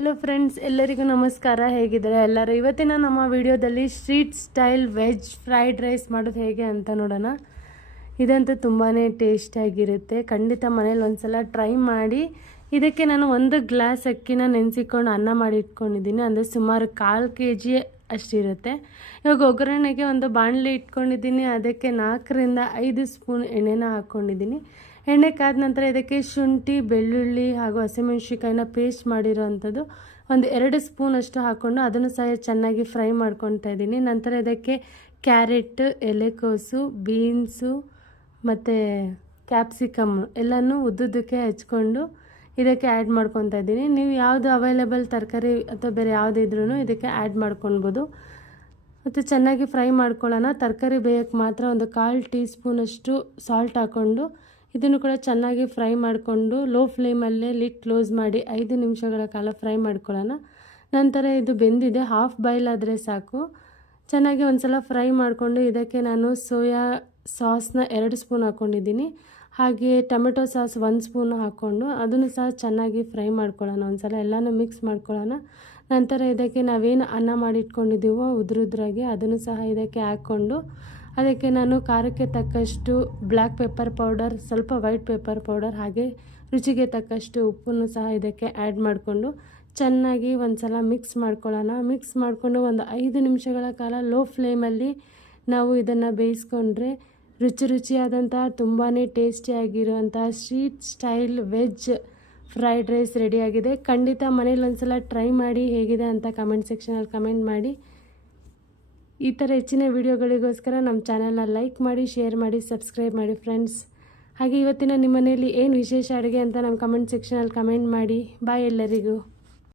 Hello friends, ಎಲ್ಲರಿಗೂ ನಮಸ್ಕಾರ. ಹೇಗಿದ್ದಾರೆ ಎಲ್ಲರೂ? ಇವತ್ತಿನ ನಮ್ಮ ವಿಡಿಯೋದಲ್ಲಿ street style veg fried rice ಮಾಡೋದು ಹೇಗೆ ಅಂತ ನೋಡೋಣ. ಇದಂತೂ ತುಂಬಾ ಟೇಸ್ಟಿಯಾಗಿರುತ್ತೆ. ಖಂಡಿತ ಮನೇಲಿ ಒಂದ್ಸಲ ಟ್ರೈ ಮಾಡಿ. ಇದಕ್ಕೆ ನಾನು 1 ಗ್ಲಾಸ್ ಅಕ್ಕಿನ ನೆನೆಸಿಕೊಂಡು ಅನ್ನ ಮಾಡಿ ಇಟ್ಕೊಂಡಿದ್ದೀನಿ. ಅಂದರೆ ಸುಮಾರು 1/4 kg ಅಷ್ಟಿರುತ್ತೆ. ಇವಾಗ ಒಗ್ಗರಣೆಗೆ ಒಂದು ಬಾಣಲಿ ಇಟ್ಕೊಂಡಿದ್ದೀನಿ. ಅದಕ್ಕೆ 4 ರಿಂದ 5 ಸ್ಪೂನ್ ಎಣ್ಣೆನ ಹಾಕ್ಕೊಂಡಿದ್ದೀನಿ. ಎಣ್ಣೆ ಕಾದ ನಂತರ ಇದಕ್ಕೆ ಶುಂಠಿ, ಬೆಳ್ಳುಳ್ಳಿ ಹಾಗೂ ಹಸಿಮೆಣಸಿಕಾಯಿನ ಪೇಸ್ಟ್ ಮಾಡಿರೋ ಅಂಥದ್ದು ಒಂದು 2 ಸ್ಪೂನ್ ಅಷ್ಟು ಹಾಕ್ಕೊಂಡು ಅದನ್ನು ಸಹ ಚೆನ್ನಾಗಿ ಫ್ರೈ ಮಾಡ್ಕೊತಾ ಇದ್ದೀನಿ. ನಂತರ ಇದಕ್ಕೆ ಕ್ಯಾರೆಟ್, ಎಲೆಕೋಸು, ಬೀನ್ಸು ಮತ್ತು ಕ್ಯಾಪ್ಸಿಕಮ್ ಎಲ್ಲನೂ ಉದ್ದುದ್ದಕ್ಕೆ ಹಚ್ಕೊಂಡು ಇದಕ್ಕೆ ಆ್ಯಡ್ ಮಾಡ್ಕೊತಾ ಇದ್ದೀನಿ. ನೀವು ಯಾವುದು ಅವೈಲೇಬಲ್ ತರಕಾರಿ ಅಥವಾ ಬೇರೆ ಯಾವುದಿದ್ರೂ ಇದಕ್ಕೆ ಆ್ಯಡ್ ಮಾಡ್ಕೊಳ್ಬೋದು. ಮತ್ತು ಚೆನ್ನಾಗಿ ಫ್ರೈ ಮಾಡ್ಕೊಳ್ಳೋಣ. ತರಕಾರಿ ಬೇಯಕ್ಕೆ ಮಾತ್ರ ಒಂದು 1/4 ಟೀ ಸ್ಪೂನಷ್ಟು ಸಾಲ್ಟ್ ಹಾಕ್ಕೊಂಡು ಇದನ್ನು ಕೂಡ ಚೆನ್ನಾಗಿ ಫ್ರೈ ಮಾಡಿಕೊಂಡು ಲೋ ಫ್ಲೇಮಲ್ಲೇ ಲಿಡ್ ಕ್ಲೋಸ್ ಮಾಡಿ 5 ನಿಮಿಷಗಳ ಕಾಲ ಫ್ರೈ ಮಾಡ್ಕೊಳ್ಳೋಣ. ನಂತರ ಇದು ಬೆಂದಿದೆ, ಹಾಫ್ ಬಾಯ್ಲ್ ಆದರೆ ಸಾಕು. ಚೆನ್ನಾಗಿ ಒಂದು ಸಲ ಫ್ರೈ ಮಾಡಿಕೊಂಡು ಇದಕ್ಕೆ ನಾನು ಸೋಯಾ ಸಾಸ್ನ 2 ಸ್ಪೂನ್ ಹಾಕ್ಕೊಂಡಿದ್ದೀನಿ. ಹಾಗೆ ಟೊಮೆಟೊ ಸಾಸ್ 1 ಸ್ಪೂನ್ ಹಾಕ್ಕೊಂಡು ಅದನ್ನು ಸಹ ಚೆನ್ನಾಗಿ ಫ್ರೈ ಮಾಡ್ಕೊಳ್ಳೋಣ. ಒಂದು ಸಲ ಎಲ್ಲನೂ ಮಿಕ್ಸ್ ಮಾಡ್ಕೊಳ್ಳೋಣ. ನಂತರ ಇದಕ್ಕೆ ನಾವೇನು ಅನ್ನ ಮಾಡಿಟ್ಕೊಂಡಿದ್ದೀವೋ ಉದ್ರುದ್ರಾಗಿ ಅದನ್ನು ಸಹ ಇದಕ್ಕೆ ಹಾಕ್ಕೊಂಡು ಅದಕ್ಕೆ ನಾನು ಖಾರಕ್ಕೆ ತಕ್ಕಷ್ಟು ಬ್ಲ್ಯಾಕ್ ಪೆಪ್ಪರ್ ಪೌಡರ್, ಸ್ವಲ್ಪ ವೈಟ್ ಪೆಪ್ಪರ್ ಪೌಡರ್, ಹಾಗೆ ರುಚಿಗೆ ತಕ್ಕಷ್ಟು ಉಪ್ಪನ್ನು ಸಹ ಇದಕ್ಕೆ ಆ್ಯಡ್ ಮಾಡಿಕೊಂಡು ಚೆನ್ನಾಗಿ ಒಂದು ಸಲ ಮಿಕ್ಸ್ ಮಾಡ್ಕೊಳ್ಳೋಣ. ಮಿಕ್ಸ್ ಮಾಡಿಕೊಂಡು ಒಂದು 5 ನಿಮಿಷಗಳ ಕಾಲ ಲೋ ಫ್ಲೇಮಲ್ಲಿ ನಾವು ಇದನ್ನು ಬೇಯಿಸ್ಕೊಂಡ್ರೆ ರುಚಿಯಾದಂತಹ ತುಂಬಾ ಟೇಸ್ಟಿಯಾಗಿರುವಂತಹ street style veg fried rice ರೆಡಿಯಾಗಿದೆ. ಖಂಡಿತ ಮನೇಲಿ ಒಂದ್ಸಲ ಟ್ರೈ ಮಾಡಿ, ಹೇಗಿದೆ ಅಂತ ಕಮೆಂಟ್ ಸೆಕ್ಷನಲ್ಲಿ ಕಮೆಂಟ್ ಮಾಡಿ. ಈ ಥರ ಹೆಚ್ಚಿನ ವಿಡಿಯೋಗಳಿಗೋಸ್ಕರ ನಮ್ಮ ಚಾನಲ್ನ ಲೈಕ್ ಮಾಡಿ, ಶೇರ್ ಮಾಡಿ, ಸಬ್ಸ್ಕ್ರೈಬ್ ಮಾಡಿ ಫ್ರೆಂಡ್ಸ್. ಹಾಗೆ ಇವತ್ತಿನ ನಿಮ್ಮ ಮನೆಯಲ್ಲಿ ಏನು ವಿಶೇಷ ಅಡುಗೆ ಅಂತ ನಮ್ಮ ಕಮೆಂಟ್ ಸೆಕ್ಷನಲ್ಲಿ ಕಮೆಂಟ್ ಮಾಡಿ. ಬಾಯ್ ಎಲ್ಲರಿಗೂ.